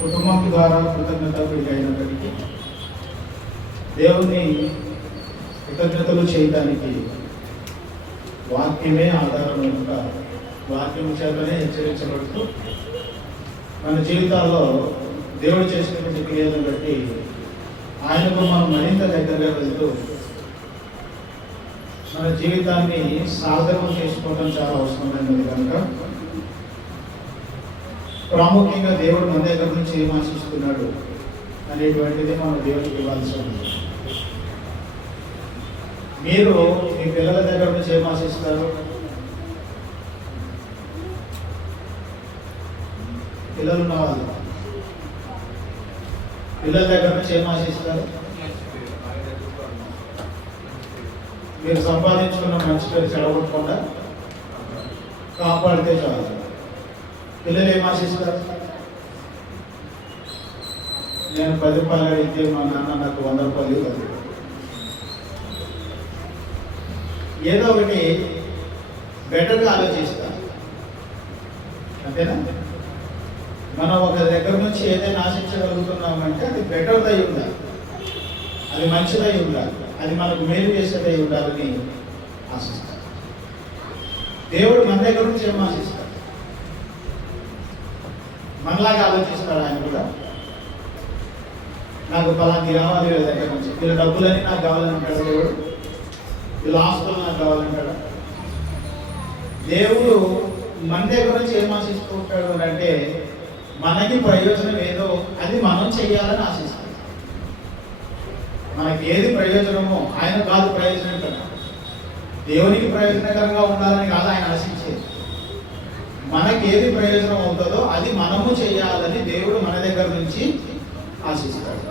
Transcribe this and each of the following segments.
కుటుంబం ద్వారా కృతజ్ఞతలు అయినప్పటికీ దేవుని కృతజ్ఞతలు చేయడానికి వాక్యమే ఆధారం కనుక వాక్యం చేతనే హెచ్చరించబడుతూ మన జీవితాల్లో దేవుడు చేసినటువంటి క్రియలను బట్టి ఆయనకు మనం మరింత దగ్గరగా వెళ్తూ మన జీవితాన్ని సాధనం చేసుకోవడం చాలా అవసరమైనది కనుక ప్రాముఖ్యంగా దేవుడు మన దగ్గర నుంచి ఏం ఆశిస్తున్నాడు అనేటువంటిది మనం దేవుడికి ఇవ్వాల్సి ఉంది. మీరు మీ పిల్లల దగ్గర నుంచి ఏం ఆశిస్తారు? పిల్లలు ఉన్న వాళ్ళు పిల్లల దగ్గర నుంచి ఏం ఆశిస్తారు? మీరు సంపాదించుకున్న మంచి పేరు చెడగొట్టకుండా కాపాడితే చాలు. పిల్లలు ఏం ఆశిస్తారు? నేను 10 రూపాయలు అడిగితే మా నాన్న నాకు 100 రూపాయలు ఇవ్వదు. ఏదో ఒకటి బెటర్గా ఆలోచిస్తా, అంతేనా? మనం ఒక దగ్గర నుంచి ఏదైనా ఆశించగలుగుతున్నామంటే అది బెటర్దై ఉండాలి, అది మంచిదై ఉండాలి, అది మనకు మేలు చేసేదై ఉండాలని ఆశిస్తాడు. దేవుడు మన దగ్గర నుంచి ఏం ఆశిస్తాడు? మనలాగా ఆలోచిస్తాడు ఆయన కూడా. నాకు పలాంటి కావాలి వీళ్ళ దగ్గర నుంచి, వీళ్ళ డబ్బులని నాకు కావాలంటాడు దేవుడు, వీళ్ళ ఆస్తులు నాకు కావాలంటాడు. దేవుడు మన దగ్గర నుంచి ఏం ఆశిస్తూ ఉంటాడు అంటే మనకి ప్రయోజనం ఏదో అది మనం చెయ్యాలని ఆశిస్తాడు. మనకి ఏది ప్రయోజనమో ఆయన కాదు ప్రయోజనం కదా, దేవునికి ప్రయోజనకరంగా ఉండాలని కాదు ఆయన ఆశించేది. మనకి ఏది ప్రయోజనం అవుతుందో అది మనము చెయ్యాలని దేవుడు మన దగ్గర నుంచి ఆశిస్తాడు.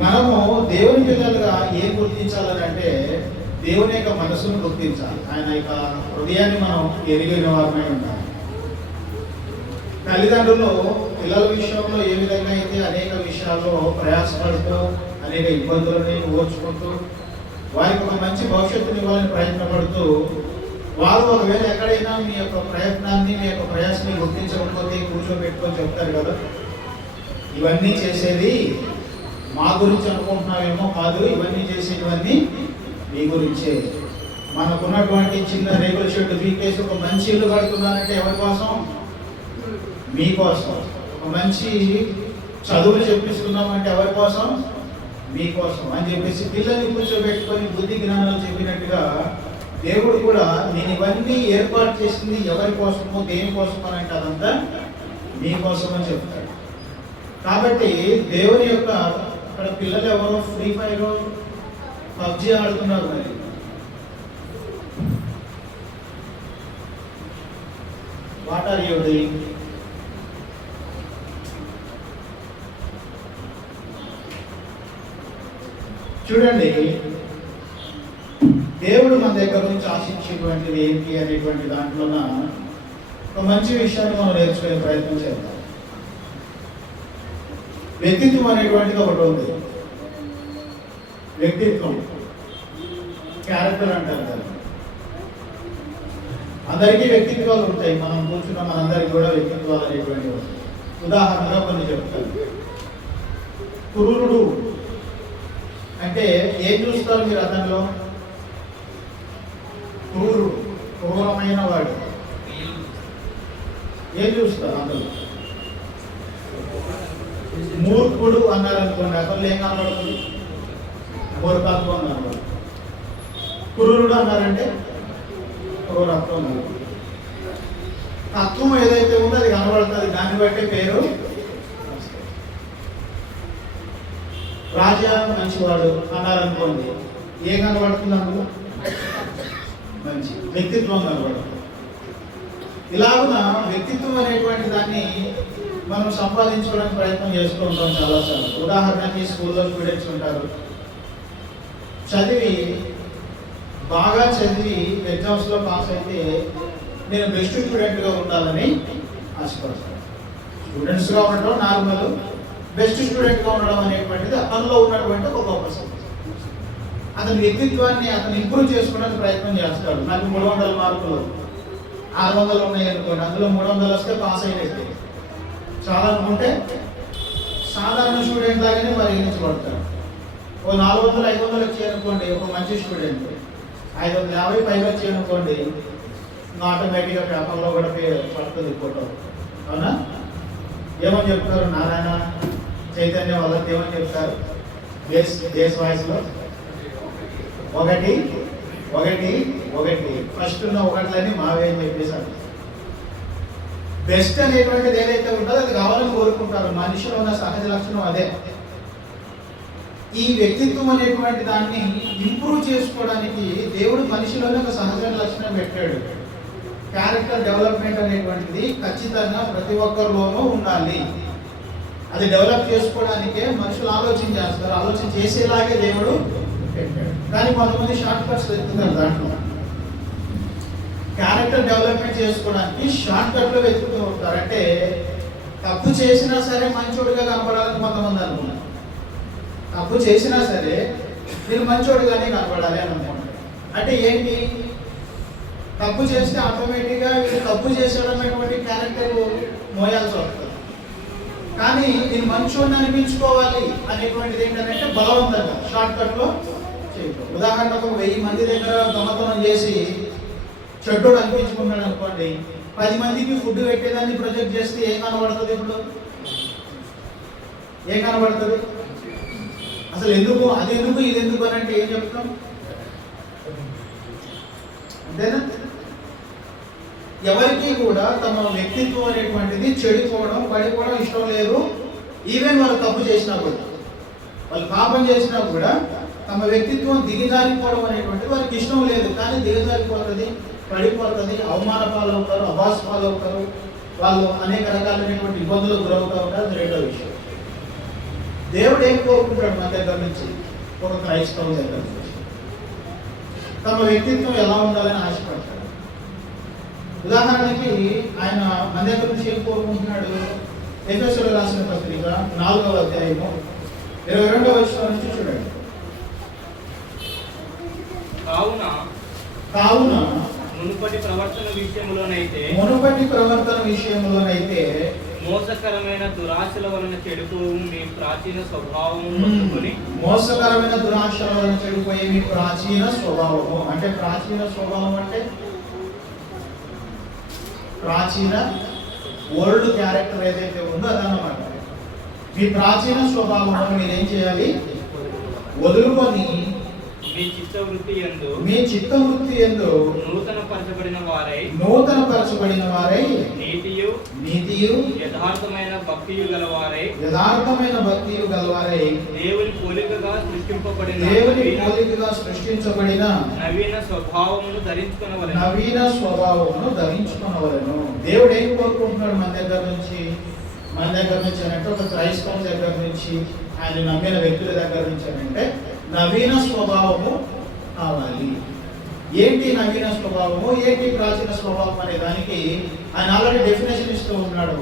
మనము దేవుని పిల్లలుగా ఏం గుర్తించాలని అంటే దేవుని యొక్క మనసును గుర్తించాలి, ఆయన యొక్క హృదయాన్ని మనం ఎరిగిన వారమై ఉండాలి. తల్లిదండ్రులు పిల్లల విషయంలో ఏ విధంగా అయితే అనేక విషయాల్లో ప్రయాసపడుతూ అనేక ఇబ్బందులని ఓర్చుకుంటూ వారికి ఒక మంచి భవిష్యత్తుని ఇవ్వాలని ప్రయత్నపడుతూ వారు ఒకవేళ ఎక్కడైనా మీ యొక్క ప్రయత్నాన్ని మీ యొక్క ప్రయాసాన్ని గుర్తించకపోతే కూర్చోబెట్టుకొని చెప్తారు కదా, ఇవన్నీ చేసేది మా గురించి అనుకుంటున్నావేమో కాదు, ఇవన్నీ చేసేటివన్నీ మీ గురించే. మనకున్నటువంటి చిన్న రేకుల షెడ్ పీకేసి ఒక మంచి ఇల్లు కడుతున్నానంటే ఎవరి కోసం? మీకోసం. ఒక మంచి చదువులు చెప్పిస్తున్నామంటే ఎవరి కోసం? మీకోసం అని చెప్పేసి పిల్లల్ని కూర్చోబెట్టుకొని బుద్ధి జ్ఞానాలు చెప్పినట్టుగా దేవుడు కూడా నేను ఇవన్నీ ఏర్పాటు చేసింది ఎవరి కోసమో దేనికోసం అని అంటే అదంతా మీకోసం అని చెప్తాడు. కాబట్టి దేవుని యొక్క అక్కడ పిల్లలు ఎవరో ఫ్రీ ఫైర్ పబ్జీ ఆడుతున్నారు. మరి వాట్ ఆర్ యూ డూయింగ్? చూడండి, దేవుడు మన దగ్గర నుంచి ఆశించేటువంటిది ఏంటి అనేటువంటి దాంట్లోన ఒక మంచి విషయాన్ని మనం నేర్చుకునే ప్రయత్నం చేద్దాం. వ్యక్తిత్వం అనేటువంటిది ఒకటి ఉంది. వ్యక్తిత్వం, క్యారెక్టర్ అంటారు కదా. అందరికీ వ్యక్తిత్వాలు ఉంటాయి. మనం కూర్చున్న మనందరికీ కూడా వ్యక్తిత్వాలు అనేటువంటివి ఉంటాయి. ఉదాహరణగా కొన్ని చెప్తాను. క్రూరుడు అంటే ఏం చూస్తారు మీరు అతనిలో? క్రూరుడు, క్రూరమైన వాడు ఏం చూస్తారు అందులో? మూర్ఖుడు అన్నారనుకోండి, అతను ఏం కనబడుతుంది? మూర్ఖత్వం అన్నారు. క్రూరుడు అన్నారంటే క్రూరత్వం అన్నారు. తత్వం ఏదైతే ఉందో అది కనబడుతుంది, దాన్ని బట్టి పేరు. రాజా మంచివాడు అన్నారనుకోండి, ఏం కనబడుతుంది అందులో? మంచి వ్యక్తిత్వం కనబడుతుంది. ఇలాగున వ్యక్తిత్వం అనేటువంటి దాన్ని మనం సంపాదించుకోవడానికి ప్రయత్నం చేస్తూ ఉంటాం చాలాసార్లు. ఉదాహరణకి స్కూల్లో స్టూడెంట్స్ ఉంటారు, బాగా చదివి ఎగ్జామ్స్లో పాస్ అయితే నేను బెస్ట్ స్టూడెంట్గా ఉండాలని ఆశపడతాను. స్టూడెంట్స్గా ఉండటం నార్మల్, బెస్ట్ స్టూడెంట్గా ఉండడం అనేటువంటిది అతనిలో ఉన్నటువంటి ఒక గొప్ప సమస్య. అతని వ్యక్తిత్వాన్ని అతను ఇంప్రూవ్ చేసుకోవడానికి ప్రయత్నం చేస్తాడు. నాకు 300 మార్కులు 600 ఉన్నాయి అనుకోండి, అందులో 300 వస్తే పాస్ అయినట్టే. చాలా అనుకుంటే సాధారణ స్టూడెంట్ లాగానే పరిగణించబడతారు. ఓ 400, 500 వచ్చాయనుకోండి ఒక మంచి స్టూడెంట్, 550 పైగా వచ్చాయనుకోండి ఆటోమేటిక్గా పేపర్లో కూడా పడుతుంది ఫోటో. అవునా? ఏమని చెప్తారు? నారాయణ చైతన్య వాళ్ళకి ఏమని చెప్తారు? దేశ వాయిస్లో 1 1 1 ఫస్ట్ ఉన్న ఒకట్లని మావే అని చెప్పేసారు. బెస్ట్ అనేటువంటిది ఏదైతే ఉంటుందో అది కావాలని కోరుకుంటారు. మనిషిలో ఉన్న సహజ లక్షణం అదే. ఈ వ్యక్తిత్వం అనేటువంటి దాన్ని ఇంప్రూవ్ చేసుకోవడానికి దేవుడు మనిషిలోనే ఒక సహజ లక్షణం పెట్టాడు. క్యారెక్టర్ డెవలప్మెంట్ అనేటువంటిది ఖచ్చితంగా ప్రతి ఒక్కరిలోనూ ఉండాలి. అది డెవలప్ చేసుకోవడానికే మనుషులు ఆలోచన చేస్తారు. ఆలోచన చేసేలాగే దేవుడు పెట్టాడు. కానీ కొంతమంది షార్ట్ కట్స్ వెతుకుతారు. దాంట్లో క్యారెక్టర్ డెవలప్మెంట్ చేసుకోవడానికి షార్ట్ కట్లో వెతుకుతూ ఉంటారు. అంటే తప్పు చేసినా సరే మంచోడుగా కనపడాలని కొంతమంది అనుకున్నారు. తప్పు చేసినా సరే నేను మంచోడుగానే కనపడాలి అని అనుకుంటారు. అంటే ఏంటి? తప్పు చేస్తే ఆటోమేటిక్గా వీళ్ళు తప్పు చేసేటటువంటి క్యారెక్టర్ మోయాల్సి వస్తుంది. కానీ నేను మంచోడిని అనిపించుకోవాలి అనేటువంటిది ఏంటంటే బలవంతంగా షార్ట్ కట్లో చేయటం. ఉదాహరణకు 1000 మంది దగ్గర దొంగతనం చేసి చెడ్డోడు అనిపించుకున్నాడు అనుకోండి, 10 మందికి ఫుడ్ పెట్టేదాన్ని ప్రొజెక్ట్ చేస్తే ఏం కనబడుతుంది? ఇప్పుడు ఏం కనబడుతుంది? అసలు ఎందుకు అది ఎందుకు ఇది ఎందుకు అని అంటే ఏం చెప్తాం? అంతేనా? ఎవరికి కూడా తమ వ్యక్తిత్వం అనేటువంటిది చెడిపోవడం పడిపోవడం ఇష్టం లేదు. ఈవెన్ వాళ్ళు తప్పు చేసినా కూడా, వాళ్ళు పాపం చేసినా కూడా తమ వ్యక్తిత్వం దిగజారిపోవడం అనేటువంటిది వారికి ఇష్టం లేదు. కానీ దిగజారిపోతుంది, పడిపోతుంది, అవమాన పాలవుతారు, అభాస పాలవుతారు, వాళ్ళు అనేక రకాలైనటువంటి ఇబ్బందులకు గురవుతూ ఉంటారు. అది రెండో విషయం. దేవుడు ఏం కోరుకుంటాడు మన దగ్గర నుంచి? ఒక క్రైస్తవ దగ్గర నుంచి తమ వ్యక్తిత్వం ఎలా ఉండాలని ఆశపడతాడు. ఉదాహరణకి ఆయన మన దగ్గర నుంచి ఏం కోరుకుంటున్నాడు? ఎఫెసీయులకు రాసిన పత్రిక 4వ అధ్యాయము 22వ వచనం నుంచి చూడండి. కావున మునుపటి ప్రవర్తన విషయంలోనైతే మోసకరమైన దురాశల వలన చెడిపోవు మీ ప్రాచీన స్వభావము మోసకరమైన దురాశల వలన చెడిపోయే మీ ప్రాచీన స్వభావము. అంటే ప్రాచీన స్వభావం అంటే ప్రాచీన ఓల్డ్ క్యారెక్టర్ ఏదైతే ఉందో అదన్నమాట. మీ ప్రాచీన స్వభావం మీరేం చేయాలి? వదులుకొని మీ చిత్తవృత్తి యందు నూతన పరచబడిన వారై నీతియు యథార్థమైన భక్తియు గలవారై దేవుని పోలికగా సృష్టించబడిన నవీన స్వభావమును ధరించుకొనవలెను. దేవుడు ఏం కోరుకుంటున్నాడు మన దగ్గర నుంచి? అంటే ఒక క్రైస్తవం దగ్గర నుంచి, ఆయన నమ్మిన వ్యక్తుల దగ్గర నుంచి అంటే నవీన స్వభావము కావాలి. ఏంటి నవీన స్వభావము, ఏంటి ప్రాచీన స్వభావం అనే దానికి ఆయన ఆల్రెడీ డెఫినేషన్ ఇస్తూ ఉన్నాడు.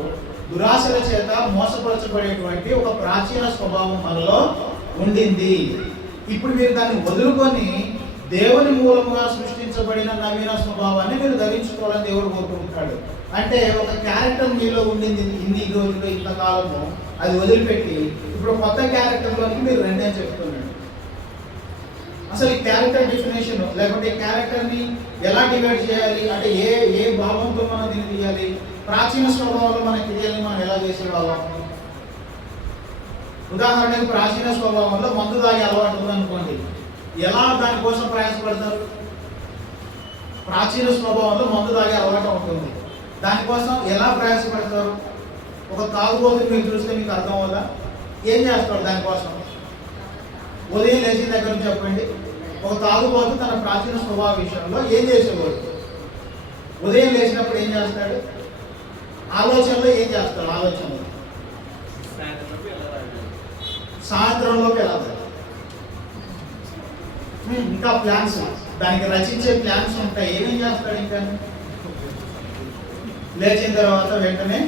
దురాశల చేత మోసపరచబడేటువంటి ఒక ప్రాచీన స్వభావం మనలో ఉండింది. ఇప్పుడు మీరు దాన్ని వదులుకొని దేవుని మూలముగా సృష్టించబడిన నవీన స్వభావాన్ని మీరు ధరించుకోవాలని దేవుడు కోరుకుంటాడు. అంటే ఒక క్యారెక్టర్ మీలో ఉండింది ఇన్ని రోజులు ఇంతకాలము, అది వదిలిపెట్టి ఇప్పుడు కొత్త క్యారెక్టర్లోకి మీరు రండి అని చెప్తున్నాడు. అసలు ఈ క్యారెక్టర్ డెఫినేషన్ లేకుంటే క్యారెక్టర్ని ఎలా డివైడ్ చేయాలి అంటే ఏ భావంతో మనం దీన్ని తీయాలి? ప్రాచీన స్వభావంలో మనకి తెలియాలి. మనం ఎలా చేసేవాళ్ళం? ఉదాహరణకి ప్రాచీన స్వభావంలో మందు తాగే అలవాటు ఉందనుకోండి, ఎలా దానికోసం ప్రయాసపడతారు? ప్రాచీన స్వభావంలో మందు తాగే అలవాటు ఉంటుంది, దానికోసం ఎలా ప్రయాసపడతారు? ఒక తాగుబోతుని మీరు చూస్తే మీకు అర్థం అవుదా? ఏం చేస్తాడు దానికోసం? ఉదయం లేచిన దగ్గర నుంచి చెప్పండి, ఒక తాగుబోతు తన ప్రాచీన స్వభావ విషయంలో ఏం చేసేవాడు? ఉదయం లేచినప్పుడు ఏం చేస్తాడు? ఆలోచనలో ఏం చేస్తాడు? ఆలోచనలో సాయంత్రంలోకి వెళ్ళాలి. ఇంకా ప్లాన్స్, దానికి రచించే ప్లాన్స్ ఉంటాయి. ఏమేం చేస్తాడు? ఇంకా లేచిన తర్వాత వెంటనే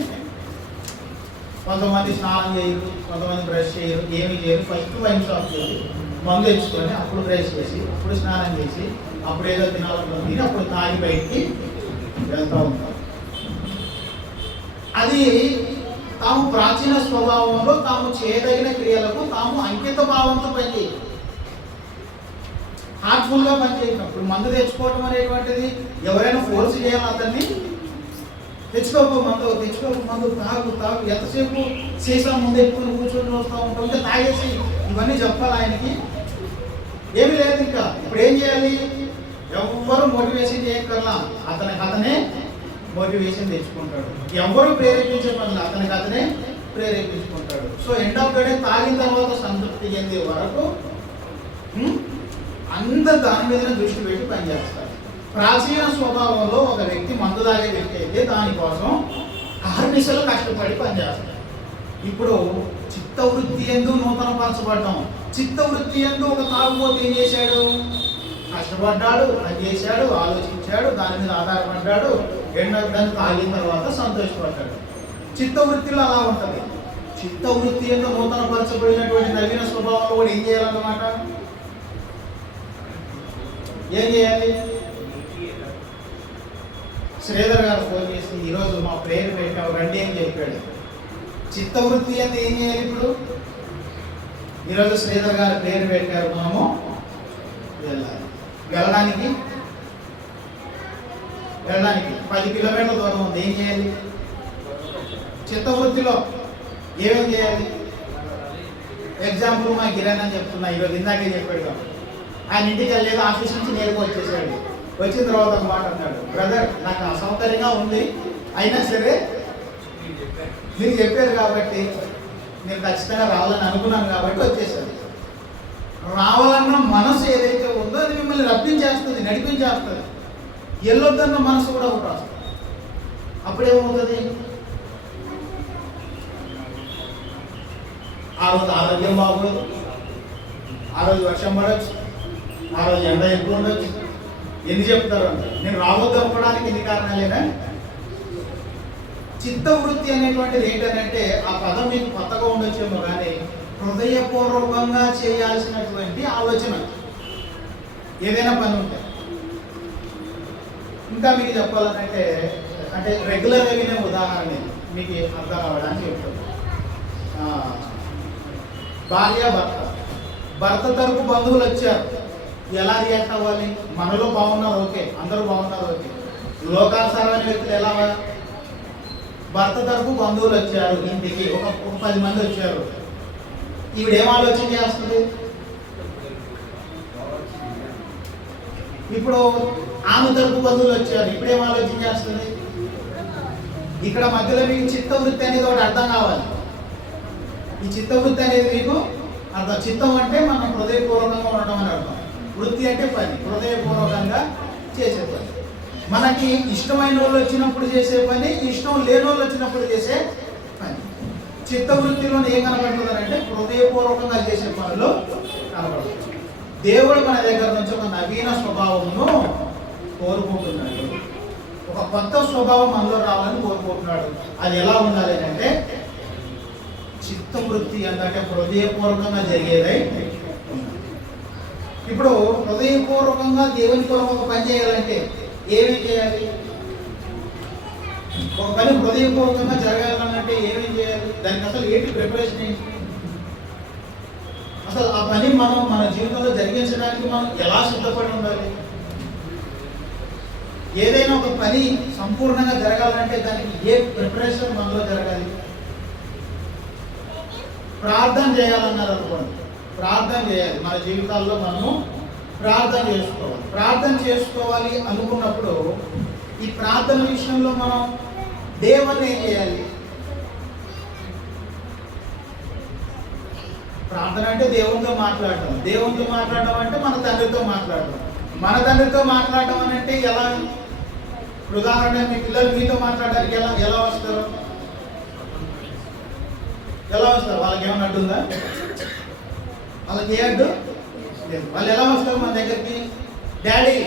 కొంతమంది స్నానం చేయరు, కొంతమంది బ్రష్ చేయరు, ఏమి చేయరు. ఫస్ట్ వైన్ షాప్ చేసి మందు తెచ్చుకొని అప్పుడు బ్రష్ చేసి అప్పుడు స్నానం చేసి అప్పుడు ఏదో తినాలనుకుంటుంది, అప్పుడు తాగి బయటికి వెళ్తూ ఉంటారు. అది తాము ప్రాచీన స్వభావంలో తాము చేయదగిన క్రియలకు తాము అంకిత భావంతో పనిచేయాలి. హార్ట్ఫుల్గా పనిచేయడం. మందు తెచ్చుకోవడం అనేటువంటిది ఎవరైనా ఫోర్స్ చేయాలి అతన్ని, తెచ్చుకోకు మందు తాగు ఎంతసేపు సీసా ముందు ఎక్కువ కూర్చొని వస్తూ ఉంటాం, ఇంకా తాగేసి ఇవన్నీ చెప్పాలి ఆయనకి. ఏమి లేదు. ఇంకా ఇప్పుడు ఏం చేయాలి? ఎవరు మోటివేషన్ చేయగలరా? అతనే మోటివేషన్ తెచ్చుకుంటాడు. ఎవరు ప్రేరేపించే పనులు అతనే ప్రేరేపించుకుంటాడు. So end of the day తాగిన తర్వాత సంతృప్తి చెందే వరకు అందరు దాని మీదనే దృష్టి పెట్టి పనిచేస్తారు. ప్రాచీన స్వభావంలో ఒక వ్యక్తి మందు తాగే వ్యక్తి అయితే దానికోసం అహర్నిశలు కష్టపడి పనిచేస్తారు. ఇప్పుడు చిత్తవృత్తి ఎందు నూతన పరచబడ్డాం. చిత్తవృత్తి ఎందు ఒక తాగుబోతు ఏం చేశాడు? కష్టపడ్డాడు, పనిచేశాడు, ఆలోచించాడు, దాని మీద ఆధారపడ్డాడు, దాన్ని తాగిన తర్వాత సంతోషపడ్డాడు. చిత్తవృత్తిలో అలా ఉంటుంది. చిత్తవృత్తి ఎందు నూతన పరచబడినటువంటి నవీన స్వభావంలో కూడా ఏం చేయాలన్నమాట? ఏం చేయాలి? శ్రీధర్ గారు ఫోన్ చేసి ఈరోజు మా ప్రేయర్ పెట్టావు రండి అని చెప్పాడు. చిత్తవృత్తి అంటే ఏం చేయాలి? ఇప్పుడు ఈరోజు శ్రీధర్ గారు ప్రేయర్ పెట్టారు, మనము వెళ్ళాలి. వెళ్ళడానికి 10 కిలోమీటర్ల దూరం ఉంది. ఏం చేయాలి? చిత్తవృత్తిలో ఏమేం చేయాలి? ఎగ్జాంపుల్ మా కిరణ్ అని చెప్తున్నా, ఈరోజు ఇందాకే చెప్పాడు. ఆయన ఇంటికి వెళ్ళలేదు, ఆఫీస్ నుంచి నేరుగా వచ్చేసాడు. వచ్చిన తర్వాత ఒక మాట అన్నాడు, బ్రదర్ నాకు అసౌకర్యంగా ఉంది, అయినా సరే మీరు చెప్పారు కాబట్టి నేను ఖచ్చితంగా రావాలని అనుకున్నాను కాబట్టి వచ్చేసాడు. రావాలన్న మనసు ఏదైతే ఉందో అది మిమ్మల్ని రప్పించేస్తుంది, నడిపించేస్తుంది. వెళ్ళొద్దన్న మనసు కూడా ఒకటి వస్తుంది. అప్పుడేమవుతుంది? ఆ రోజు ఆరోగ్యం బాగోదు, ఆ రోజు వర్షం పడవచ్చు, ఆ రోజు ఎండ ఎక్కువ ఉండొచ్చు. ఎన్ని చెప్తారు అంటే నేను రావద్దు అనుకోవడానికి ఎన్ని కారణాలేనా? చిత్తవృత్తి అనేటువంటిది ఏంటంటే ఆ పదం మీకు కొత్తగా ఉండొచ్చేమో కానీ హృదయపూర్వకంగా చేయాల్సినటువంటి ఆలోచన ఏదైనా పని ఉంటే. ఇంకా మీకు చెప్పాలంటే అంటే రెగ్యులర్గా వినే ఉదాహరణ మీకు అర్థం అవ్వడానికి చెప్తాను. భార్య భర్త తరపు బంధువులు వచ్చారు, ఎలా రియాక్ట్ అవ్వాలి? మనలో బాగున్నారు ఓకే, అందరూ బాగున్నారు ఓకే. లోకానుసారమైన వ్యక్తులు ఎలా? భర్త తరపు బంధువులు వచ్చారు ఇంటికి, ఒక 10 మంది వచ్చారు. ఈవిడేం ఆలోచన చేస్తుంది? ఇప్పుడు ఆమె తరపు బంధువులు వచ్చారు, ఇప్పుడేం ఆలోచన చేస్తుంది? ఇక్కడ మధ్యలో మీకు చిత్తవృత్తి అనేది ఒకటి అర్థం కావాలి. ఈ చిత్తవృత్తి అనేది మీకు అర్థం. చిత్తం అంటే మనం హృదయపూర్వకంగా ఉండడం అని అర్థం. వృత్తి అంటే పని, హృదయపూర్వకంగా చేసే పని. మనకి ఇష్టమైన వాళ్ళు వచ్చినప్పుడు చేసే పని, ఇష్టం లేని వాళ్ళు వచ్చినప్పుడు చేసే పని. చిత్తవృత్తిలో ఏం కనబడుతుంది అంటే హృదయపూర్వకంగా చేసే పనులు కనబడుతుంది. దేవుడు మన దగ్గర నుంచి ఒక నవీన స్వభావమును కోరుకుంటున్నాడు. ఒక కొత్త స్వభావం మనలో రావాలని కోరుకుంటున్నాడు. అది ఎలా ఉండాలి అంటే చిత్తవృత్తి అంటే హృదయపూర్వకంగా జరిగేదై. ఇప్పుడు హృదయపూర్వకంగా దేవుని కొరకు ఒక పని చేయాలంటే ఏమేం చేయాలి? ఒక పని హృదయపూర్వకంగా జరగాలంటే ఏమేం చేయాలి? దానికి అసలు ఏంటి ప్రిపరేషన్ ఏంటి? అసలు ఆ పని మనం మన జీవితంలో జరిగించడానికి మనం ఎలా సిద్ధపడి ఉండాలి? ఏదైనా ఒక పని సంపూర్ణంగా జరగాలంటే దానికి ఏ ప్రిపరేషన్ మనలో జరగాలి? ప్రార్థన చేయాలన్నారు అనుకోండి, ప్రార్థన చేయాలి. మన జీవితాల్లో మనము ప్రార్థన చేసుకోవాలి. ప్రార్థన చేసుకోవాలి అనుకున్నప్పుడు ఈ ప్రార్థన విషయంలో మనం దేవుణ్ణి ఏం చేయాలి? ప్రార్థన అంటే దేవునితో మాట్లాడటం. దేవునితో మాట్లాడడం అంటే మన తండ్రితో మాట్లాడటం. మన తండ్రితో మాట్లాడటం అని అంటే ఎలా? ఉదాహరణ మీ పిల్లలు మీతో మాట్లాడడానికి ఎలా వస్తారు? ఎలా వస్తారు? వాళ్ళకి ఏమన్నా అడ్డుందా? వాళ్ళకి ఏ అడ్డు లేదు. వాళ్ళు ఎలా వస్తారు మన దగ్గరికి? డాడీ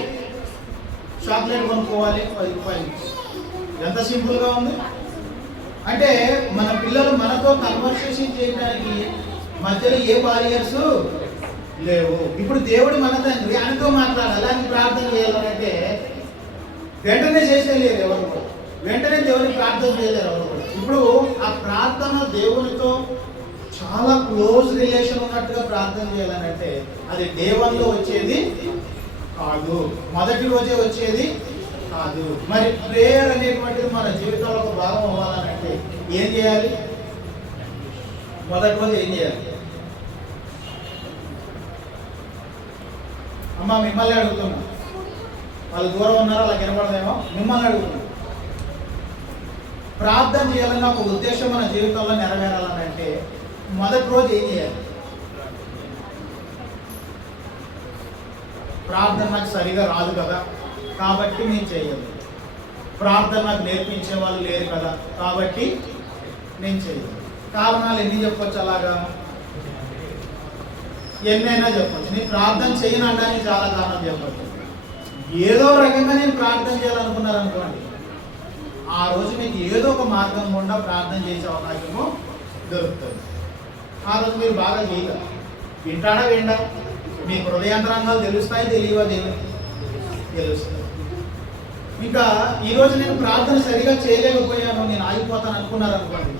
చాక్లెట్ కొనుక్కోవాలి 10 రూపాయలు. ఎంత సింపుల్గా ఉంది. అంటే మన పిల్లలు మనతో కన్వర్సేషన్ చేయడానికి మధ్యలో ఏ బారియర్స్ లేవు. ఇప్పుడు దేవుడు మన తండ్రి, ఆయనతో మాట్లాడాలి, అని ప్రార్థన చేయాలంటే వెంటనే చేసేయలేరు ఎవరు కూడా. వెంటనే దేవుడిని ప్రార్థన చేయలేరు ఎవరు కూడా. ఇప్పుడు ఆ ప్రార్థన దేవునితో చాలా క్లోజ్ రిలేషన్ ఉన్నట్టుగా ప్రార్థన చేయాలని అంటే అది డే 1లో వచ్చేది కాదు, మొదటి రోజే వచ్చేది కాదు. మరి ప్రేయర్ అనేటువంటిది మన జీవితంలో ఒక భాగం అవ్వాలనంటే ఏం చేయాలి? మొదటి రోజు ఏం చేయాలి? అమ్మ మిమ్మల్ని అడుగుతున్నా, వాళ్ళు దూరం ఉన్నారో అలా కనపడదేమో, మిమ్మల్ని అడుగుతున్నా. ప్రార్థన చేయాలన్న ఒక ఉద్దేశం మన జీవితంలో నెరవేరాలని అంటే మొదటి రోజు ఏం చేయాలి? ప్రార్థన నాకు సరిగా రాదు కదా కాబట్టి నేను చేయను. ప్రార్థన నాకు నేర్పించే వాళ్ళు లేరు కదా కాబట్టి నేను చేయను. కారణాలు ఎన్ని చెప్పొచ్చు? అలాగా ఎన్నైనా చెప్పొచ్చు. నేను ప్రార్థన చేయను అనడానికి చాలా కారణం చెప్పొచ్చు. ఏదో రకంగా నేను ప్రార్థన చేయాలనుకున్నారనుకోండి, ఆ రోజు మీకు ఏదో ఒక మార్గం గుండా ప్రార్థన చేసే అవకాశము దొరుకుతుంది. ఆ రోజు మీరు బాగా చేయగలరు. వింటాడా విండా? మీ హృదయాంతరంగాలు తెలుస్తాయి, తెలియవా? దేవునికి తెలుస్తాయి. ఇంకా ఈరోజు నేను ప్రార్థన సరిగా చేయలేకపోయాను, నేను ఆగిపోతాను అనుకున్నారు అనుకోండి,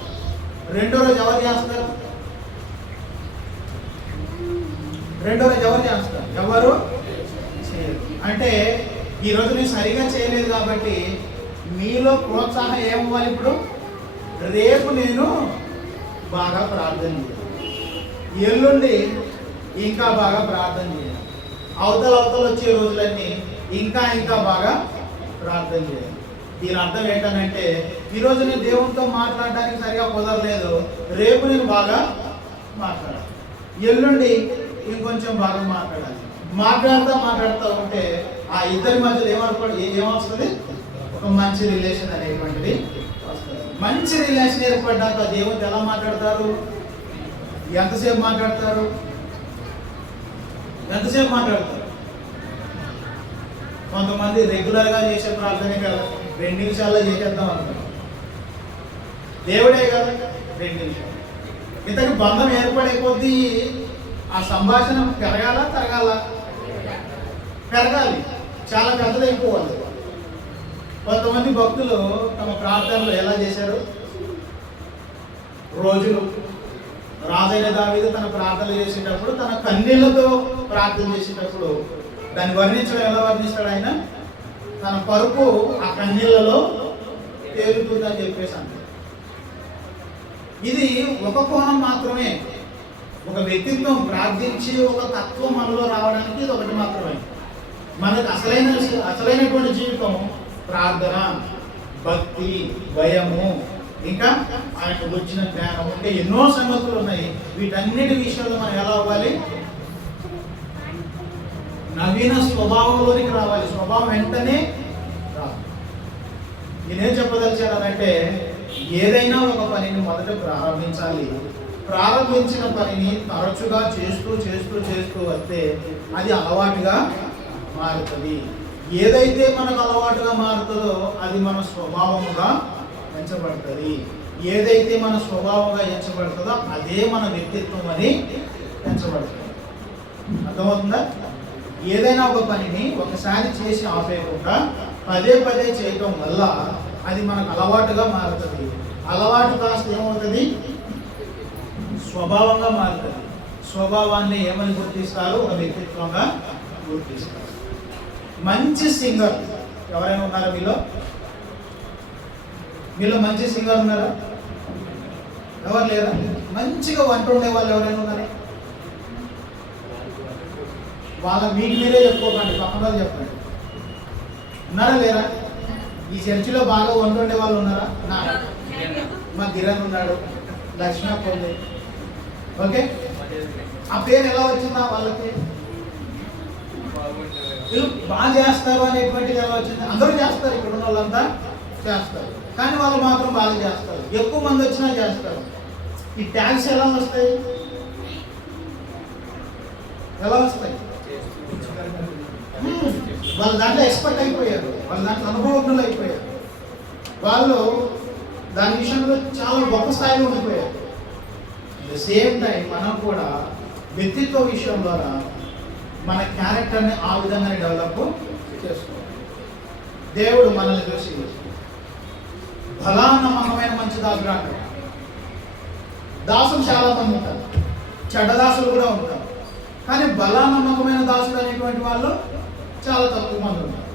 రెండో రోజు ఎవరు చేస్తారు? రెండో రోజు ఎవరు చేస్తారు? ఎవరు చేయరు. అంటే ఈరోజు నేను సరిగా చేయలేదు కాబట్టి మీలో ప్రోత్సాహం ఏమవ్వాలి? ఇప్పుడు రేపు నేను బాగా ప్రార్థన చేయాలి, ఎల్లుండి ఇంకా బాగా ప్రార్థన చేయాలి, అవతల వచ్చే రోజులన్నీ ఇంకా ఇంకా బాగా ప్రార్థన చేయాలి. దీని అర్థం ఏంటనంటే ఈరోజు నేను దేవునితో మాట్లాడడానికి సరిగా కుదరలేదు, రేపు నేను బాగా మాట్లాడాలి, ఎల్లుండి ఇంకొంచెం బాగా మాట్లాడాలి. మాట్లాడుతూ ఉంటే ఆ ఇద్దరి మధ్యలో ఏమొస్తుంది? ఒక మంచి రిలేషన్ అనేటువంటిది వస్తుంది. మంచి రిలేషన్ ఏర్పడ్డాక దేవునితో ఎలా మాట్లాడతారు? ఎంతసేపు మాట్లాడతారు? కొంతమంది రెగ్యులర్గా చేసే ప్రార్థనే కదా 2 నిమిషాల్లో చేసేద్దాం అనుకుంటాం. దేవుడే కదా 2 నిమిషాలు. ఇంతకు బంధం ఏర్పడే కొద్దీ ఆ సంభాషణ పెరగాలి, చాలా పెద్దదైపోవాలి. కొంతమంది భక్తులు తమ ప్రార్థనలు ఎలా చేశారు? రోజులు. రాజైన దావీదు తన ప్రార్థనలు చేసేటప్పుడు తన కన్నీళ్లతో ప్రార్థన చేసేటప్పుడు దాన్ని వర్ణించడం ఎలా వర్ణిస్తాడు ఆయన? తన పరుపు ఆ కన్నీళ్లలో తేలుతుందని చెప్పేసి అంటారు. ఇది ఒక కోణం మాత్రమే. ఒక వ్యక్తిత్వం ప్రార్థించి ఒక తత్వం మనలో రావడానికి ఇది ఒకటి మాత్రమే. మనకు అసలైనటువంటి జీవితం ప్రార్థన, భక్తి, భయము, ఇంకా ఆయనకు వచ్చిన జ్ఞానం, ఇంకా ఎన్నో సంగతులు ఉన్నాయి. వీటన్నిటి విషయాల్లో మనం ఎలా అవ్వాలి? నవీన స్వభావంలోనికి రావాలి. స్వభావం వెంటనే రాదు. నేనేం చెప్పదలిచానంటే ఏదైనా ఒక పనిని మొదట ప్రారంభించాలి. ప్రారంభించిన పనిని తరచుగా చేస్తూ వస్తే అది అలవాటుగా మారుతుంది. ఏదైతే మనకు అలవాటుగా మారుతుందో అది మన స్వభావముగా ఎంచబడుతుంది. ఏదైతే మన స్వభావంగా ఎంచబడుతుందో అదే మన వ్యక్తిత్వం అని ఎంచబడుతుంది. అర్థమవుతుందా? ఏదైనా ఒక పనిని ఒకసారి చేసి ఆపేయకుండా పదే చేయటం వల్ల అది మనకు అలవాటుగా మారుతుంది. అలవాటు కాస్త ఏమవుతుంది? స్వభావంగా మారుతుంది. స్వభావాన్ని ఏమని గుర్తిస్తారు? ఒక వ్యక్తిత్వంగా గుర్తిస్తారు. మంచి సింగర్ ఎవరైనా ఉన్నారా మీలో మంచి సింగర్ ఉన్నారా? ఎవరు లేరా? మంచిగా వంట ఉండే వాళ్ళు ఎవరైనా ఉన్నారా? మీకు మీరే చెప్పుకోకండి, పక్కన వాళ్ళు చెప్పండి. ఉన్నారా లేరా? ఈ చర్చిలో బాగా వంట ఉండే వాళ్ళు ఉన్నారా? మా గిరణ్ ఉన్నాడు, లక్ష్మణ పొంది. ఓకే, ఆ పేరు ఎలా వచ్చిందా వాళ్ళకి? వీళ్ళు బాగా చేస్తారు అనేటువంటిది ఎలా వచ్చింది? అందరూ చేస్తారు, ఇక్కడ ఉన్న వాళ్ళంతా చేస్తారు, కానీ వాళ్ళు మాత్రం బాగా చేస్తారు. ఎక్కువ మంది వచ్చినా చేస్తారు. ఈ ట్యాక్స్ ఎలా వస్తాయి? వాళ్ళు దాంట్లో ఎక్స్పర్ట్ అయిపోయారు, వాళ్ళు దాంట్లో అనుభవజ్ఞులు అయిపోయారు, వాళ్ళు దాని విషయంలో చాలా గొప్ప స్థాయిలో ఉండిపోయారు. ద సేమ్ టైం మనం కూడా వ్యక్తిత్వ విషయంలో మన క్యారెక్టర్ని ఆ విధంగానే డెవలప్ చేసుకోవాలి. దేవుడు మనల్ని చూసి బలా నమ్మకమైన మంచి దాసుడు అంటాడు. దాసులు చాలా మంది ఉంటారు, చెడ్డ దాసులు కూడా ఉంటారు. కానీ బలా నమ్మకమైన దాసులు అనేటువంటి వాళ్ళు చాలా తక్కువ మంది ఉంటారు.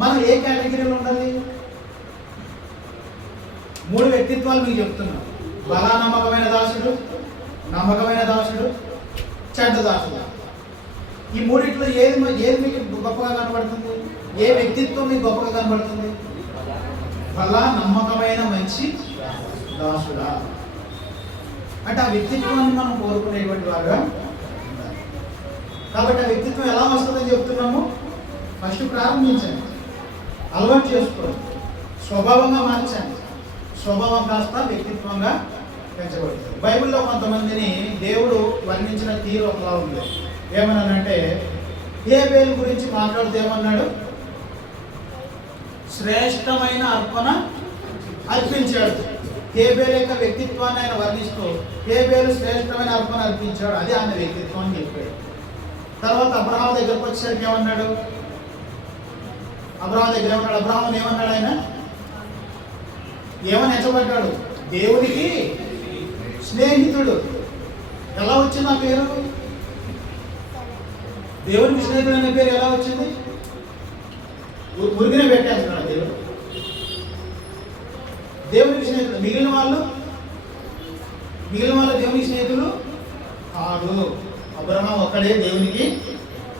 మనం ఏ కేటగిరీలో ఉండాలి? 3 వ్యక్తిత్వాలు మీకు చెప్తున్నాను. బలా నమ్మకమైన దాసుడు, నమ్మకమైన దాసుడు, చెడ్డ దాసుడు. ఈ మూడిట్లో ఏది మీకు గొప్పగా కనబడుతుంది? ఏ వ్యక్తిత్వం మీకు గొప్పగా కనబడుతుంది? బలా నమ్మకమైన మంచి దాసుడా అంటే ఆ వ్యక్తిత్వాన్ని మనం కోరుకునేటువంటి వారుగా ఉండాలి. కాబట్టి ఆ వ్యక్తిత్వం ఎలా వస్తుందని చెప్తున్నాము? ఫస్ట్ ప్రారంభించండి, అలవాటు చేసుకోండి, స్వభావంగా మార్చండి. స్వభావం కాస్త వ్యక్తిత్వంగా పెంచబడుతుంది. బైబిల్లో కొంతమందిని దేవుడు వర్ణించిన తీరు ఒకలా ఉంది. ఏమన్నానంటే హేబేలు గురించి మాట్లాడుతూ ఏమన్నాడు? శ్రేష్టమైన అర్పణ అర్పించాడు. హేబేలు యొక్క వ్యక్తిత్వాన్ని ఆయన వర్ణిస్తూ హేబేలు శ్రేష్టమైన అర్పణ అర్పించాడు, అది ఆయన వ్యక్తిత్వం అని చెప్పాడు. తర్వాత అబ్రహాము దగ్గరకు వచ్చేసరికి ఏమన్నాడు? అబ్రహాము దగ్గర ఏమన్నాడు? అబ్రహాముని ఏమన్నాడు? ఆయన ఏమని హెచ్చబడ్డాడు? దేవునికి స్నేహితుడు. ఎలా వచ్చింది ఆ పేరు? దేవునికి స్నేహితుడు అనే పేరు ఎలా వచ్చింది? ఉరిగిన పెట్టేస్తున్నాడు దేవుడు. దేవునికి స్నేహితుడు. మిగిలిన వాళ్ళు దేవునికి స్నేహితులు కాదు. అబ్రహాం ఒక్కడే దేవునికి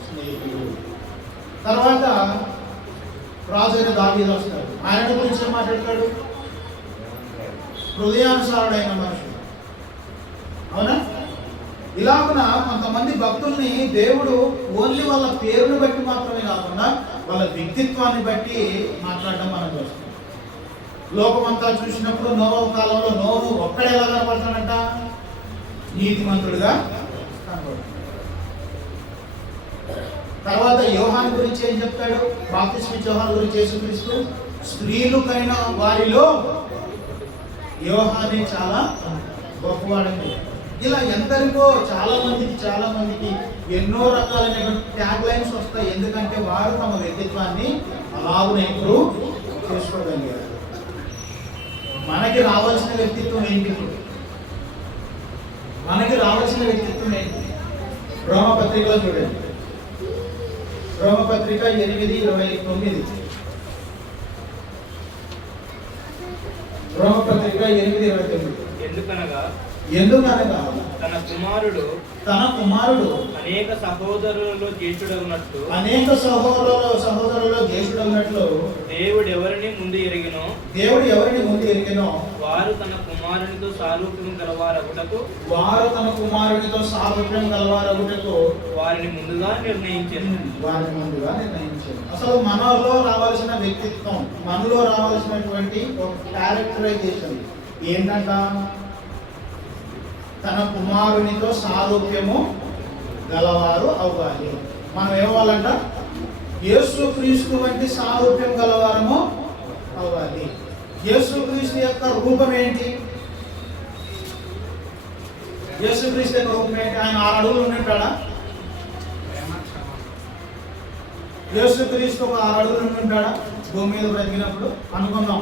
స్నేహితుడు. తర్వాత రాజు అయిన దావీదు వస్తాడు. ఆయన గురించి ఏం మాట్లాడతాడు? హృదయానుసారుడైన మనుషుడు. అవునా? ఇలాగున కొంతమంది భక్తుల్ని దేవుడు ఓన్లీ వాళ్ళ పేరుని బట్టి మాత్రమే కాకుండా వాళ్ళ వ్యక్తిత్వాన్ని బట్టి మాట్లాడడం మనం చూస్తాం. లోకమంతా చూసినప్పుడు నోవహు కాలంలో నోవహు ఒక్కడే ఎలా కనబడతాడంట? నీతిమంతుడుగా కనబడతాడు. తర్వాత యోహాను గురించి ఏం చెప్తాడు? బాప్తిస్మా యోహాను గురించి యేసుక్రీస్తు స్త్రీలకైన వారిలో యోహానే చాలా గొప్పవాడని. ఇలా ఎందరికో చాలా మందికి ఎన్నో రకాలైన ట్యాగ్ లైన్స్ వస్తాయి. ఎందుకంటే వారు తమ వ్యక్తిత్వాన్ని అలాగునే ఇంప్రూవ్ చేసుకోగలిగారు. మనకి రావాల్సిన వ్యక్తిత్వం ఏంటి? మనకి రావాల్సిన వ్యక్తిత్వం ఏంటి? రోమపత్రికలో చూడండి, రోమపత్రిక 8:29. రోమపత్రిక 8:29. ఎందుకనగా తన కుమారుడు అనేక సహోదరులలో జ్యేష్ఠుడన్నట్లు దేవుడు ఎవరిని ముందు ఎరిగినో వారు తన కుమారునితో సారూప్యం గలవారగుటకు వారిని ముందుగా నిర్ణయించారు. అసలు మనలో రావాల్సిన వ్యక్తిత్వం, మనలో రావాల్సినటువంటి ఒక క్యారెక్టరైజేషన్ ఏంటంట? తన కుమారునితో సారూప్యము గలవారు అవ్వాలి. మనం ఏమవ్వాలంట? యేసుక్రీస్తు వంటి సారూప్యం గలవారము అవ్వాలి. యేసుక్రీస్తు యొక్క రూపం ఏంటి? యేసుక్రీస్తు యొక్క రూపం ఏంటి? ఆయన 6 అడుగులు ఉండింటాడా? యేసుక్రీస్తు ఒక 6 అడుగులు ఉండింటాడా భూమి మీద బ్రతికినప్పుడు? అనుకుందాం,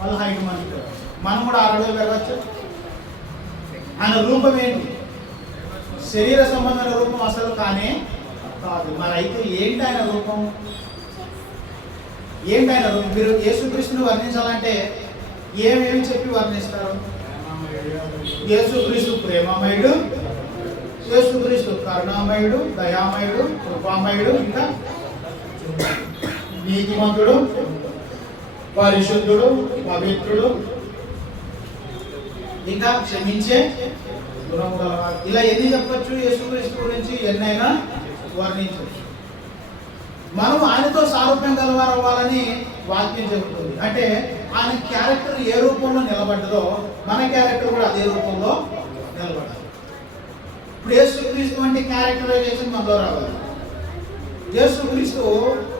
వాళ్ళ హైట్ మనకి. మనం కూడా 6 అడుగులు పెరగచ్చు. ఆయన రూపం ఏంటి? శరీర సంబంధమైన రూపం అసలు కానే కాదు. మరి అయితే ఏంటి ఆయన రూపం? మీరు యేసుక్రీస్తుని వర్ణించాలంటే ఏమేమి చెప్పి వర్ణిస్తారు? యేసుక్రీస్తు ప్రేమమయుడు, యేసుక్రీస్తు కరుణామయుడు, దయామయుడు, కృపామయుడు, ఇంకా నీతిమంతుడు, పరిశుద్ధుడు, పవిత్రుడు, ఇంకా క్షమించే గుణము గలవాడు. ఇలా ఎన్ని చెప్పచ్చు యేసుక్రీస్తు గురించి? ఎన్నైనా వర్ణించవచ్చు. మనం ఆయనతో సారూప్యం గలవారు అవ్వాలని వాక్యం చెబుతుంది. అంటే ఆయన క్యారెక్టర్ ఏ రూపంలో నిలబడ్డదో మన క్యారెక్టర్ కూడా అదే రూపంలో నిలబడాలి. ఇప్పుడు యేసుక్రీస్తు వంటి క్యారెక్టరైజేషన్ మనలో రావాలి. యేసుక్రీస్తు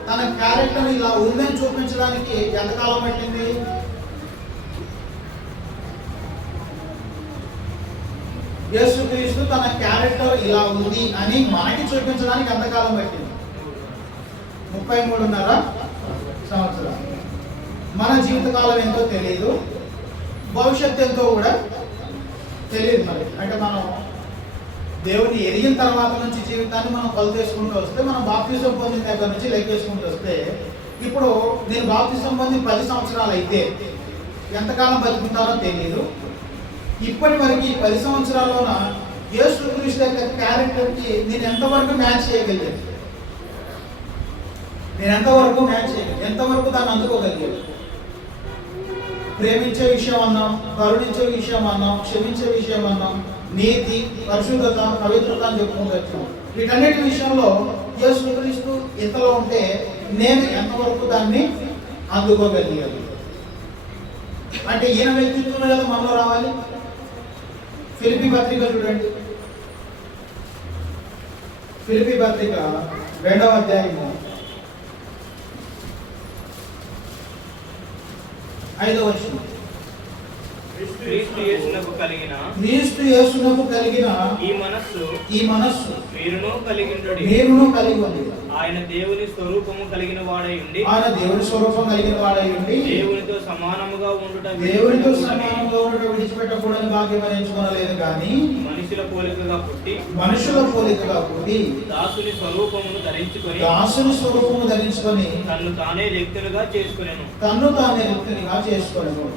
తన క్యారెక్టర్ ఇలా ఉందని చూపించడానికి ఎంతకాలం పట్టింది? యేసుక్రీస్తు తన క్యారెక్టర్ ఇలా ఉంది అని మనకి చూపించడానికి ఎంతకాలం పట్టింది? 33.5 సంవత్సరాలు. మన జీవితకాలం ఎంతో తెలియదు, భవిష్యత్తు ఎంతో కూడా తెలియదు మరి. అంటే మనం దేవుని ఎరిగిన తర్వాత నుంచి జీవితాన్ని మనం కొలతేసుకుంటూ వస్తే, మనం బాప్తిజం పొందిన దగ్గర నుంచి లెక్కేసుకుంటూ వస్తే, ఇప్పుడు నేను బాప్తిజం పొంది 10 సంవత్సరాలు అయితే ఎంతకాలం బతుకుంటారో తెలియదు. ఇప్పటి వరకు ఈ 10 సంవత్సరాల్లోన యేసుక్రీస్తు యొక్క క్యారెక్టర్కి నేను ఎంతవరకు మ్యాచ్ చేయగలిగాను, ఎంతవరకు దాన్ని అందుకోగలిగాను. ప్రేమించే విషయం అన్నాం, కరుణించే విషయం అన్నాం, క్షమించే విషయం అన్నాం, నీతి, పరిశుద్ధత, పవిత్రత అని చెప్పుకోవచ్చు. వీటన్నిటి విషయంలో యేసుక్రీస్తు ఇంతలో ఉంటే నేను ఎంతవరకు దాన్ని అందుకోగలిగాను. అంటే ఈయన వ్యక్తిత్వం కదా మనలో రావాలి. ఫిలిప్పీ పత్రిక చూడండి, ఫిలిప్పీ పత్రిక 2వ అధ్యాయము 5వ వచనం. క్రీస్తు యేసునకు కలిగిన ఈ మనస్సు మీరును కలిగి ఉంది. ఆయన దేవుని స్వరూపము కలిగిన వాడై ఉండి దేవునితో సమానముగా ఉండుట విడిచిపెట్టకూడని భాగ్యం ఎంచుకోనలేదు కానీ మనుషుల పోలికగా పుట్టి దాసుని స్వరూపమును ధరించుకొని తన్ను తానే రిక్తునిగా చేసుకొనెను.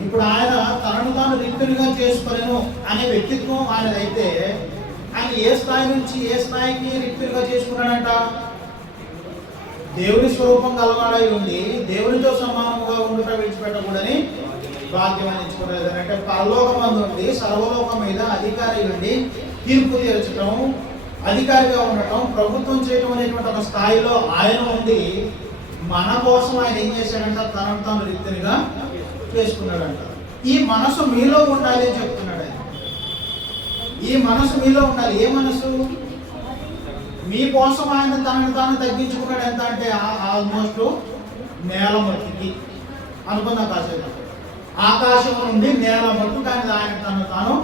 ఇప్పుడు ఆయన తనను తాను రిక్తునిగా చేసుకొనెను అనే వ్యక్తిత్వం ఆయనదైతే, ఆయన ఏ స్థాయి నుంచి ఏ స్థాయికి రిక్తునిగా చేసుకున్నాడంట? దేవుని స్వరూపం గలవాడై ఉండి దేవునితో సమానముగా ఉండుట విడిచిపెట్టకూడని భాగ్యం ఎంచుకునేది. అంటే పరలోకమందు ఉండి సర్వలోకం మీద అధికారి ఉండి తీర్పు తీర్చడం, అధికారిగా ఉండటం, ప్రభుత్వం చేయడం అనేటువంటి ఒక స్థాయిలో ఆయన ఉండి మన కోసం ఆయన ఏం చేశాడంట? తనను తాను రిక్తునిగా చేసుకున్నాడంట. ఈ మనసు మీలో ఉండాలి అని చెప్తున్నాడు ఆయన. ఈ మనసు మీలో ఉండాలి. ఏ మనసు? మీకోసం ఆయన తనను తాను తగ్గించుకున్నాడు. ఎంత అంటే ఆల్మోస్ట్ నేల మట్టికి అనుకున్నా కాసేపు. ఆకాశం నుండి నేల మట్టు, కానీ ఆయన తను తాను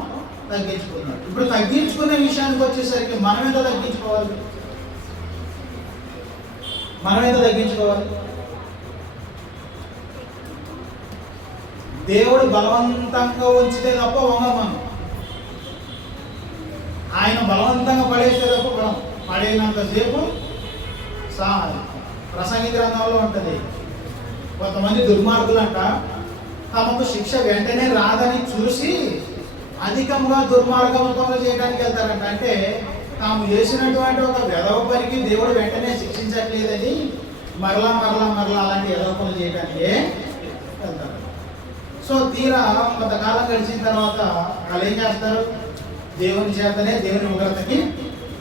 తగ్గించుకున్నాడు. ఇప్పుడు తగ్గించుకునే విషయానికి వచ్చేసరికి మనం ఎంత తగ్గించుకోవాలి? దేవుడు బలవంతంగా ఉంచితే తప్ప వంగమను. ఆయన బలవంతంగా పడేస్తే తప్ప పడేనంతసేపు ప్రసంగి గ్రంథంలో ఉంటుంది. కొంతమంది దుర్మార్గులంట తమకు శిక్ష వెంటనే రాదని చూసి అధికంగా దుర్మార్గములు చేయడానికి వెళ్తారంట. అంటే తాము చేసినటువంటి ఒక వెధవ పనికి దేవుడు వెంటనే శిక్షించట్లేదని మరలా అలాంటి వెధవ పనులు చేయడానికే వెళ్తారు. సో తీరా కొంతకాలం గడిచిన తర్వాత వాళ్ళు ఏం చేస్తారు? దేవుని చేతనే దేవుని ఉగ్రతకి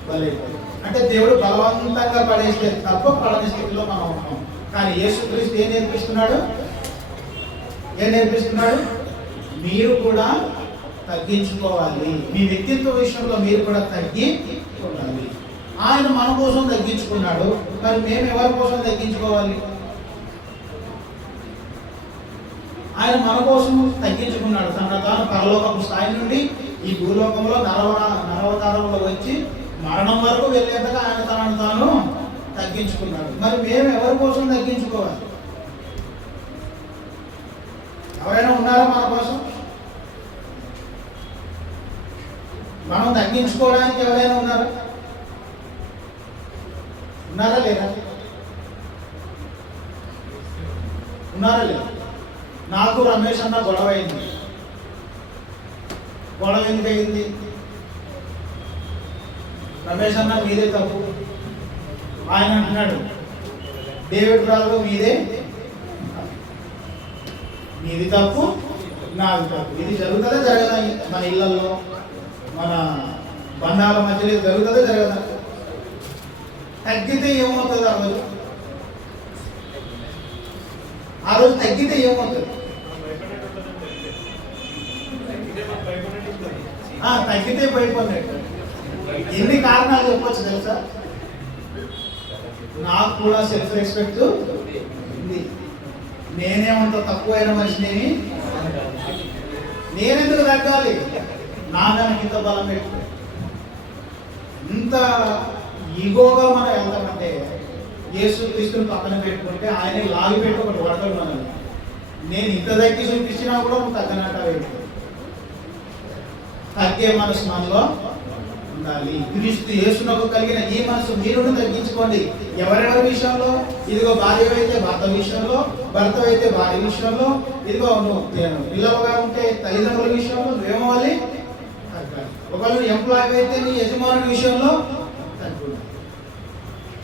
బలైపోతారు. అంటే దేవుడు బలవంతంగా పడేస్తే తప్ప పడని స్థితిలో మనం ఉన్నాం. కానీ యేసుక్రీస్తు ఏం నేర్పిస్తున్నాడు? మీరు కూడా తగ్గించుకోవాలి. మీ వ్యక్తిత్వ విషయంలో మీరు కూడా తగ్గి ఉండాలి. ఆయన మన కోసం తగ్గించుకున్నాడు. మరి మేము ఎవరి కోసం తగ్గించుకోవాలి? ఆయన మన కోసం తగ్గించుకున్నాడు. తన తాను పరలోకపు స్థాయి నుండి ఈ భూలోకంలో నరవతారంలో వచ్చి మరణం వరకు వెళ్ళేంతగా ఆయన తనను తాను తగ్గించుకున్నాడు. మరి మేము ఎవరి కోసం తగ్గించుకోవాలి? ఎవరైనా ఉన్నారా మన కోసం? మనం తగ్గించుకోవడానికి ఎవరైనా ఉన్నారా లేరా? నాకు రమేష్ అన్న గొడవ అయింది. ఎందుకు అయింది? రమేష్ అన్న మీదే తప్పు. ఆయన అంటున్నాడు డేవిడ్ రాజు మీది తప్పు, నాది తప్పు. ఇది జరుగుతుందా జరగదా? మన ఇళ్లలో, మన బంధాల మధ్యలో జరుగుతుందా జరగదా? తగ్గితే ఏమవుతుంది? ఆ రోజు తగ్గితే ఏమవుతుంది? తగ్గితే భయపడినట్టు. ఎన్ని కారణాలు చెప్పొచ్చు తెలుసా? నాకు కూడా సెల్ఫ్ రెస్పెక్ట్ ఉంది. నేనేమంత తక్కువైన మనిషిని, నేనెందుకు తగ్గాలి? నా దానికి ఇంత బలం పెట్టు. ఇంత ఈగోగా మనం వెళ్తామంటే యేసుక్రీస్తుని పక్కన పెట్టుకుంటే ఆయన లాగి పెట్టి ఒకటి పడతాడు మనల్ని. నేను ఇంత తగ్గి చూపించినా కూడా నువ్వు తగ్గనట్టు. తగ్గే మనసు మనలో ఉండాలి. క్రీస్తు యేసునకు కలిగిన ఈ మనసు మీరు తగ్గించుకోండి. ఎవరెవరి విషయంలో? ఇదిగో భార్య అయితే భర్త విషయంలో, భర్త అయితే భార్య విషయంలో, ఇదిగో నువ్వు పిల్లలుగా ఉంటే తల్లిదండ్రుల విషయంలో నువ్వేమవ్వాలి? ఒకవేళ ఎంప్లాయీ అయితే నీ యజమానుడి విషయంలో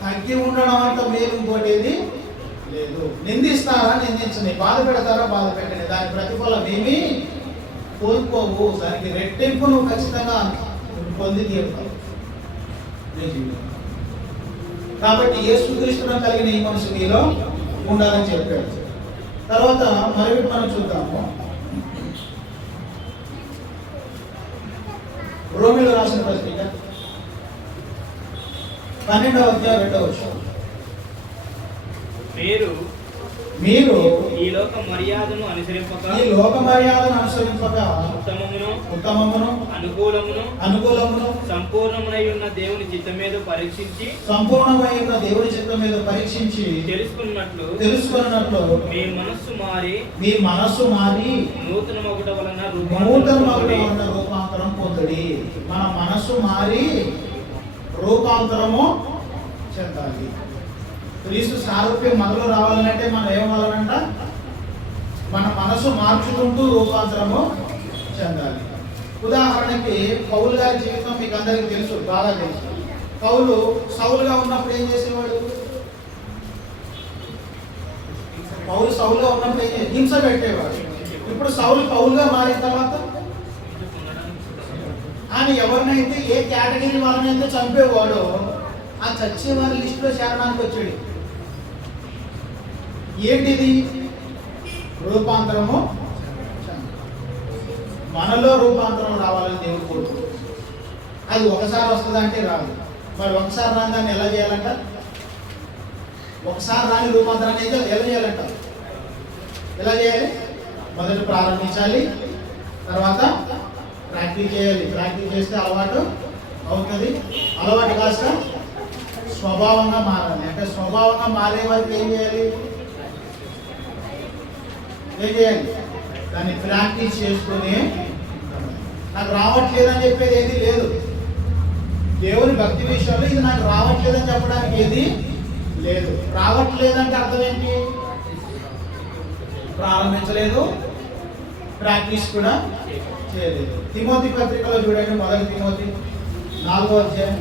తగ్గి ఉండడం అంత మేలు ఇంకోటి ఏది లేదు. నిందిస్తారా? నిందించండి. బాధ పెడతారా? బాధ పెట్టండి. దాని ప్రతిఫలం ఏమీ కోల్పోవు. దానికి రెట్టింపు నువ్వు ఖచ్చితంగా పొంది తీరుతావు. కాబట్టి యేసుక్రీస్తును కలిగిన ఈ మనసు మీలో ఉండాలని చెప్పాడు. తర్వాత మరొకటి మనం చూద్దాము. రోమిలో రాసిన పత్రిక 12వ అధ్యాయం 2వ వచనం. మీరు ఈ లోక మర్యాదను అనుసరింపక ఉత్తమమును అనుకూలమును సంపూర్ణమై ఉన్న దేవుని చిత్తం మీద పరీక్షించి తెలుసుకున్నట్లు మీ మనస్సు మారి నూతన మగుట వలన రూపాంతరం పొందుడి. మన మనస్సు మారి రూపాంతరము చెందాలి. క్రీస్తు సారూప్యం మొదలు రావాలంటే మనం ఏమవ్వాలంట? మన మనసు మార్చుకుంటూ రూపాంతరము చెందాలి. ఉదాహరణకి పౌలు గారి జీవితం మీకు అందరికీ తెలుసు, బాగా తెలుసు. పౌలు సౌలుగా ఉన్నప్పుడు ఏం చేసేవాడు? పౌలు సౌలుగా ఉన్నప్పుడు హింస పెట్టేవాడు. ఇప్పుడు సౌలు పౌలుగా మారిన తర్వాత ఆయన ఎవరినైతే ఏ కేటగిరీ వాళ్ళనైతే చంపేవాడో ఆ చచ్చే వారి లిస్టులో చేరడానికి వచ్చాడు. ఏంటిది? రూపాంతరము. మనలో రూపాంతరం రావాలని దేవుడు కోరుకుంటాడు. అది ఒకసారి వస్తుందంటే రాదు. మరి ఒకసారి రాగానే ఎలా చేయాలంట? ఒకసారి రాని రూపాంతరాన్ని అయితే ఎలా చేయాలంట? ఎలా చేయాలి? మొదట ప్రారంభించాలి, తర్వాత ప్రాక్టీస్ చేయాలి. ప్రాక్టీస్ చేస్తే అలవాటు అవుతుంది. అలవాటు కాస్త స్వభావంగా మారాలి. అంటే స్వభావంగా మారే వరకు ఏం చేయాలి? దాన్ని ప్రాక్టీస్ చేసుకుని నాకు రావట్లేదని చెప్పేది ఏది లేదు. దేవుని భక్తి విషయంలో ఇది నాకు రావట్లేదని చెప్పడానికి ఏది లేదు. రావట్లేదంటే అర్థం ఏంటి? ప్రారంభించలేదు, ప్రాక్టీస్ కూడా చేయలేదు. తిమోతి పత్రికలో చూడండి, మొదటి తిమోతి 4వ అధ్యాయం.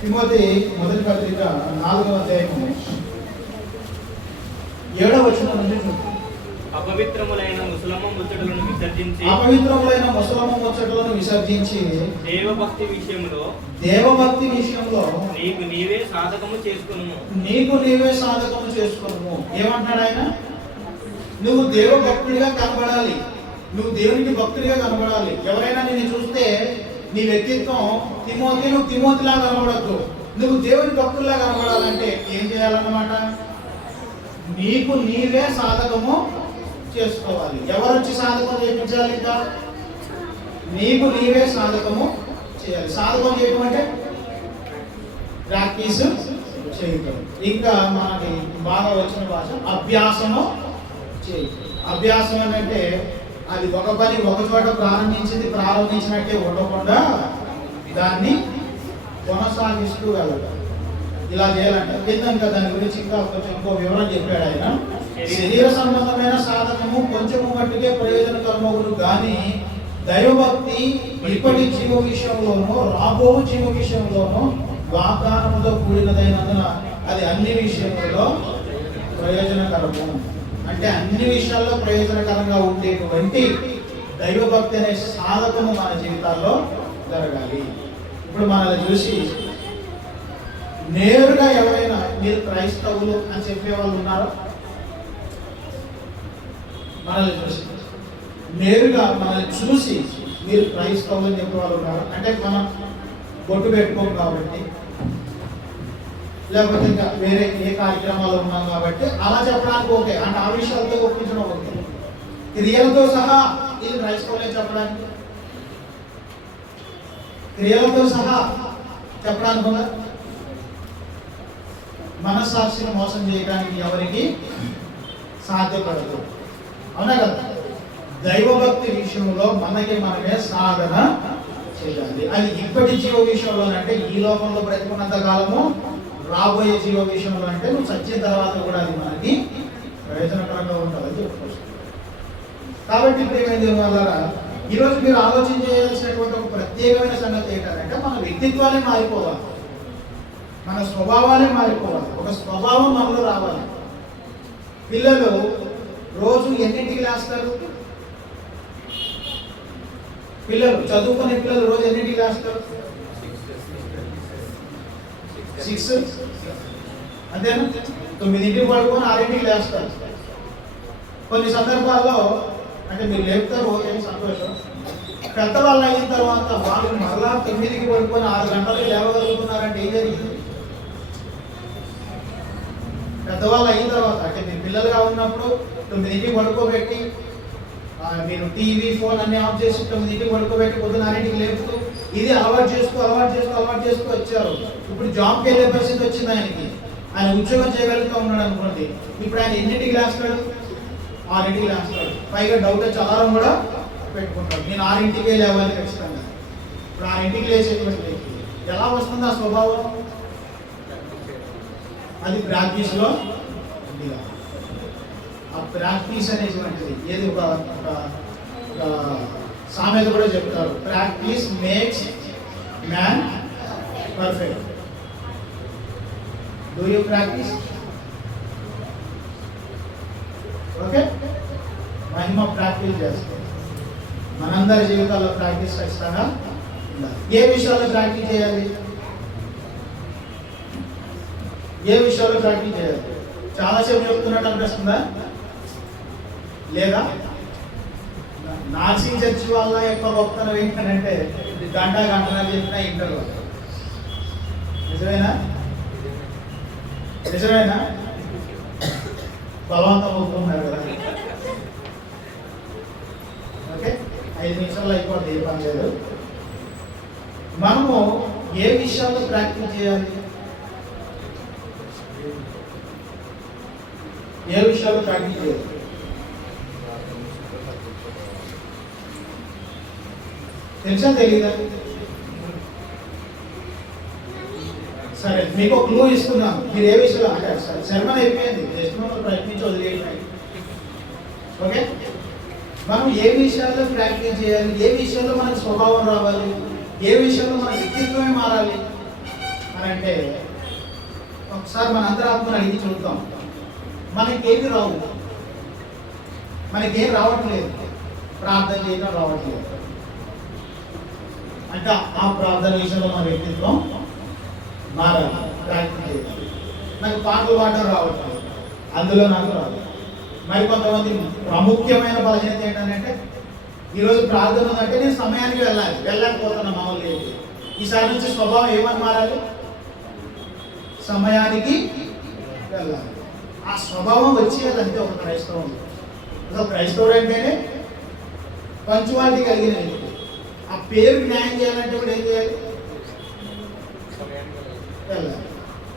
తిమోతి మొదటి పత్రిక 4వ అధ్యాయము 7వ వచనం నుండి చూడండి. అపవిత్రములైన ముసలమ్మ ముచ్చటలను విసర్జించి దేవభక్తి విషయంలో నీకు నీవే సాధకము చేసుకొనుము. ఏమంటాడు ఆయన? నువ్వు దేవభక్తుడిగా కనబడాలి, నువ్వు దేవునికి భక్తుడిగా కనబడాలి. ఎవరైనా నిన్ను చూస్తే నీ వ్యక్తిత్వం నువ్వు తిమోతిలా కనబడద్దు. నువ్వు దేవుని భక్తుల్లా కనబడాలంటే ఏం చేయాలన్నమాట? నీకు నీవే సాధకము చేసుకోవాలి. ఎవరు వచ్చి సాధకం చేయించాలి? ఇంకా నీకు నీవే సాధకము చేయాలి. సాధకం చేయడం అంటే ప్రాక్టీస్ చేయటం. ఇంకా మనకి బాగా వచ్చిన భాష అభ్యాసము చేయటం. అభ్యాసం అంటే అది ఒక పని ఒక చోట ప్రారంభించినట్టే ఉండకుండా దాన్ని కొనసాగిస్తూ వెళ్ళడం. ఇలా చేయాలంటే ఇంకా దాని గురించి ఇంకా కొంచెం ఇంకో వివరం చెప్పాడు ఆయన. శరీర సంబంధమైన సాధనము కొంచెము మట్టుకే ప్రయోజనకరమగును కానీ దైవభక్తి ఇప్పటి జీవ విషయంలోనూ రాబో జీవ విషయంలోనూ వాగ్దానముతో కూడినదైనందున అది అన్ని విషయంలో ప్రయోజనకరము. అంటే అన్ని విషయాల్లో ప్రయోజనకరంగా ఉండేటువంటి దైవభక్తి అనే సాధకము మన జీవితాల్లో జరగాలి. ఇప్పుడు మనల్ని చూసి నేరుగా ఎవరైనా మీరు క్రైస్తవులు అని చెప్పే వాళ్ళు ఉన్నారా? మనల్ని చూసి నేరుగా మనల్ని చూసి మీరు క్రైస్తవులు అని చెప్పే వాళ్ళు ఉన్నారా? అంటే మనం బొట్టు పెట్టుకోం కాబట్టి, లేకపోతే ఇంకా వేరే ఏ కార్యక్రమాలు ఉన్నాం కాబట్టి అలా చెప్పడానికి ఓకే. అంటే ఆ విషయాలతో ఒప్పించడం ఓకే. క్రియలతో సహా ఇది క్రైస్తవులే చెప్పడానికి, క్రియలతో సహా చెప్పడానికి ఉందా? మనస్సాక్షిని మోసం చేయడానికి ఎవరికి సాధ్యపడదు. అవునా కదా? దైవభక్తి విషయంలో మనమే సాధన చేయాలి. అది ఇప్పటి జీవ విషయంలో అంటే ఈ లోకంలో బ్రతికున్నంత కాలము, రాబోయే జీవ విషయంలో అంటే నువ్వు చచ్చిన తర్వాత కూడా అది మనకి ప్రయోజనకరంగా ఉంటుందని చెప్పుకోవచ్చు. కాబట్టి ప్రియమైన వల్ల ఈరోజు మీరు ఆలోచన చేయాల్సినటువంటి ఒక ప్రత్యేకమైన సంగతి ఏంటంటే మన వ్యక్తిత్వాలే మారిపోవాలి, మన స్వభావాలే మారిపోవాలి, ఒక స్వభావం మనలో రావాలి. పిల్లలు రోజు ఎన్నింటికి లేస్తారు? పిల్లలు చదువుకునే పిల్లలు రోజు ఎన్నింటికి లేస్తారు? 6 అంతేనా? 9ంటికి పడుకొని 6ంటికి లేస్తారు. కొన్ని సందర్భాల్లో అంటే మీరు లేపుతారు, ఓకే సంతోషం. పెద్దవాళ్ళు అయిన తర్వాత వాళ్ళు మరలా 9కి పడుకొని 6 గంటలకి లేవగలుగుతున్నారంటే ఏం జరిగింది? పెద్దవాళ్ళు అయిన తర్వాత అంటే మీరు పిల్లలుగా ఉన్నప్పుడు 9కి పడుకోబెట్టి మీరు టీవీ ఫోన్ అన్ని ఆఫ్ చేసి 9కి పడుకోబెట్టి పొద్దున 6ంటికి లేపుతూ ఇది అలవాటు చేసుకో వచ్చారు. ఇప్పుడు జాబ్కి వెళ్ళే పరిస్థితి వచ్చింది ఆయనకి, ఆయన ఉద్యోగం చేయగలుగుతూ ఉన్నాడు అనుకోండి. ఇప్పుడు ఆయన ఎన్నింటికి లేస్తాడు? 6ంటికి లేస్తాడు. పైగా డౌట్ వచ్చి అలారం కూడా పెట్టుకుంటాడు, నేను 6ంటికే లేవాలి ఖచ్చితంగా. ఇప్పుడు 6ంటికి లేచేటువంటి ఎలా వస్తుంది ఆ స్వభావం? అది ప్రాక్టీస్లో ఉంది. ఆ ప్రాక్టీస్ అనేటువంటిది ఏది ఒక సామెత కూడా చెప్తారు, practice makes man perfect. Do you practice? Okay, Mahima practice చేస్తాం. మనందరి జీవితాల్లో ప్రాక్టీస్ ఖచ్చితంగా ఉండాలి. ఏ విషయాల్లో ప్రాక్టీస్ చేయాలి? ఏ విషయాల్లో ప్రాక్టీస్ చేయాలి? చాలాసేపు చెప్తున్నట్టు అనిపిస్తుందా? లేదా నార్సింగ్ చర్చి వల్ల ఎక్కువ గొప్పతనం ఏంటంటే గంటలు చెప్పినా ఇంటర్లో. నిజమేనా? బలవంతం ఒప్పుకుంటున్నారు కదా. ఓకే, 5 నిమిషాల్లో అయిపోతుంది, ఏ పని లేదు. మనము ఏ విషయాల్లో ప్రాక్టీస్ చేయాలి? ఏ విషయాల్లో ప్రాక్టీస్ చేయాలి? తెలుసా తెలీదా? సరే, మీకు క్లూ ఇస్తున్నాను. మీరు ఏ విషయంలో అంటే శర్మని అయిపోయింది, జస్ట్ మనం ప్రయత్నించి వదిలేయండి. ఓకే, మనం ఏ విషయాల్లో ప్రాక్టీస్ చేయాలి? ఏ విషయంలో మనకు స్వభావం రావాలి? ఏ విషయంలో మన వ్యక్తిత్వమే మారాలి అని అంటే ఒకసారి మన అంతరాత్మను అడిగి చూద్దాం. మనకేమి రావు, మనకేం రావట్లేదు, ప్రార్థన చేయడం రావట్లేదు అంటే ఆ ప్రార్థన విషయంలో మన వ్యక్తిత్వం మారాలి, ప్రాక్టీస్ చేయాలి. నాకు పాటలు పాడడం రావట్లేదు, అందులో నాకు రాదు. మరి కొంతమంది ప్రాముఖ్యమైన బలహీనత ఏంటంటే ఈరోజు ప్రార్థన ఉందంటే నేను సమయానికి వెళ్ళకపోతున్నా. మామూలుగా ఈసారి నుంచి స్వభావం ఏమని మారాలి? సమయానికి వెళ్ళాలి. ఆ స్వభావం వచ్చేదంటే ఒక క్రైస్తవం. ఒక క్రైస్తవుడు అంటేనే పంచువాలిటీ కలిగిన వ్యక్తి. ఆ పేరుకి న్యాయం చేయాలంటే కూడా ఏం చేయాలి? వెళ్ళాలి.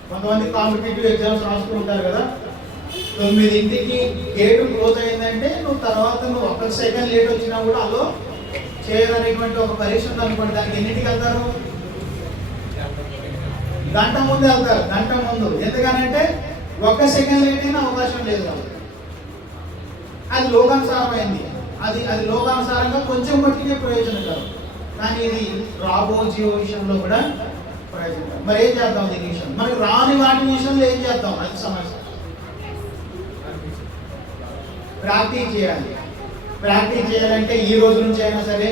కొంతమంది కాంపిటేటివ్ ఎగ్జామ్స్ రాస్తూ ఉంటారు కదా, 9ంటికి గేటు క్లోజ్ అయిందంటే నువ్వు 1 సెకండ్ లేట్ వచ్చినా కూడా అలో చేయదనేటువంటి ఒక పరీక్ష ఉందనుకోండి. దానికి ఎన్నింటికి వెళ్తారు? గంట ముందు వెళ్తారు, గంట ముందు. ఎందుకనంటే 1 సెకండ్ లేట్ అయినా అవకాశం లేదు కాబట్టి. అది లోకానుసారమైంది, అది లోకానుసారంగా కొంచెం మట్టికే ప్రయోజనం కాదు, కానీ ఇది రాబో జీవ విషయంలో కూడా ప్రయోజనం. మరి ఏం చేద్దాం దీని విషయం? మనకి రాని వాటి విషయంలో ఏం చేద్దాం? అది సమస్య. ప్రాక్టీస్ చేయాలి. ప్రాక్టీస్ చేయాలంటే ఈ రోజు నుంచి అయినా సరే,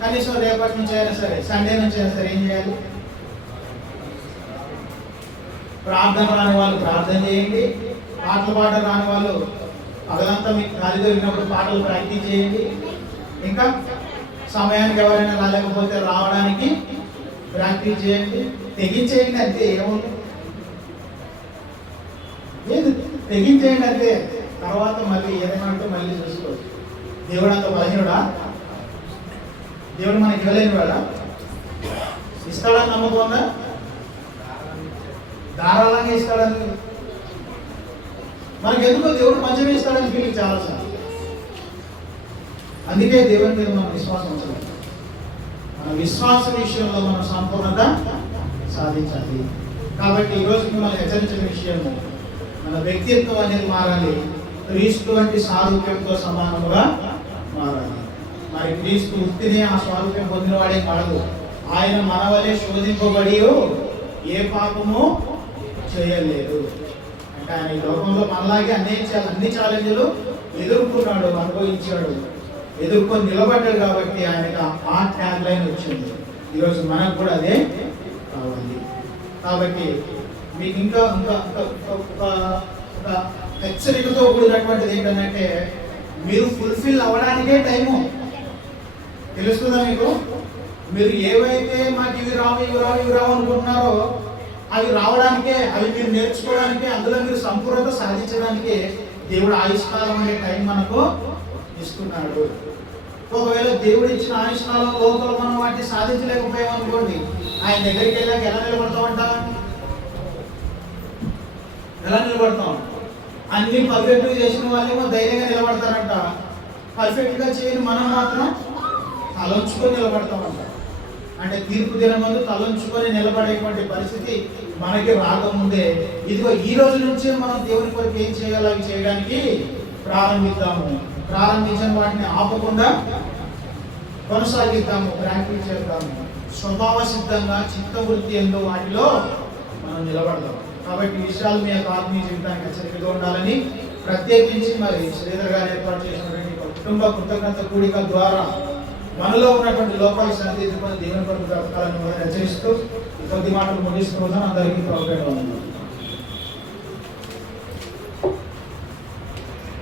కనీసం రేపటి నుంచి అయినా సరే, సండే నుంచి అయినా సరే ఏం చేయాలి? ప్రార్థన రాని వాళ్ళు ప్రార్థన చేయండి, పాటలు పాడడం రాని వాళ్ళు పగలంతా మీకు ఖాళీ దొరికినప్పుడు పాటలు ప్రాక్టీస్ చేయండి. ఇంకా సమయానికి ఎవరైనా రాలేకపోతే రావడానికి ప్రాక్టీస్ చేయండి, తెగించేయండి. అంతే, ఏముంది? లేదు, తెగించేయండి అంతే. తర్వాత మళ్ళీ ఏదైనా అంటే మళ్ళీ చూసుకోవచ్చు. దేవుడు అంత బలహీనుడా? దేవుడు మనకి ఇవ్వలేని వాడా? ఇస్తాడని నమ్మకం ఉందా? ధారాళంగా ఇస్తాడని. మనకెందుకో దేవుడు మంచిగా ఇస్తాడని ఫీలింగ్ చాలాసార్లు. అందుకే దేవుని మీద మనం విశ్వాసం ఉంచాలి. మన విశ్వాస విషయంలో మనం సంపూర్ణత సాధించాలి. కాబట్టి ఈరోజు మిమ్మల్ని హెచ్చరించిన విషయము, మన వ్యక్తిత్వం అనేది మారాలి. క్రీస్తు వంటి సారూప్యంతో సమానముగా మారాలి. మరి క్రీస్తు ఉత్తినే ఆ స్వారూప్యం పొందినవాడే కాదు, ఆయన మన వలె శోధింపబడి ఏ పాపము చేయలేదు. అంటే ఆయన ఈ లోకంలో మనలాగే అన్ని ఛాలెంజ్లు ఎదుర్కొన్నాడు, అనుభవించాడు, ఎదుర్కొని నిలబడ్డాడు. కాబట్టి ఆయనకు ఆ ట్యాగ్ లైన్ వచ్చింది. ఈరోజు మనకు కూడా అదే కావాలి. కాబట్టి మీకు ఇంకా ఇంకా ఒక హెచ్చరికతో కూడినటువంటిది ఏంటంటే, మీరు ఫుల్ఫిల్ అవ్వడానికే టైము. తెలుస్తుందా మీకు? మీరు ఏవైతే మాకు ఇవి రావు అనుకుంటున్నారో అవి రావడానికే, అవి మీరు నేర్చుకోవడానికే, అందులో మీరు సంపూర్ణత సాధించడానికే దేవుడు ఆయుష్కాలం అనే టైం మనకు ఇస్తున్నాడు. ఒకవేళ దేవుడు ఇచ్చిన ఆయుష్కాలం లోపల మనం వాటిని సాధించలేకపోయాం అనుకోండి, ఆయన దగ్గరికి వెళ్ళాక ఎలా నిలబడతామంట? ఎలా నిలబడతాం? అన్ని పర్ఫెక్ట్గా చేసిన వాళ్ళేమో ధైర్యంగా నిలబడతారంట, పర్ఫెక్ట్గా చేయని మనం మాత్రం తలంచుకొని నిలబడతామంట. అంటే తీర్పు దినం ముందు తలంచుకొని నిలబడేటువంటి పరిస్థితి మనకి రాకముందే ఇదిగో ఈ రోజు నుంచే మనం దేవుని కొరకు ఏం చేయాలో అవి చేయడానికి ప్రారంభిద్దాము. ప్రారంభించిన వాటిని ఆపకుండా కొనసాగిద్దాము, ప్రాక్టీస్ చేద్దాము. స్వభావ సిద్ధంగా చిత్తవృత్తి ఎందు వాటిలో మనం నిలబడదాం. కాబట్టి ఈ విషయాలు మీ యొక్క ఆత్మీయ జీవితానికి హెచ్చరికగా ఉండాలని, ప్రత్యేకించి మరి శ్రీధర్ గారు ఏర్పాటు చేసినటువంటి కుటుంబ కృతజ్ఞత కూడిక ద్వారా మనలో ఉన్నటువంటి లోపాలు సరిదిద్దుకొని దేవుని కొరకు బ్రతకాలని హెచ్చరిస్తూ కొద్ది మాటలు ముగిస్తూ ఉన్నాను. అందరికీ ప్రోగ్రాం ఉంది.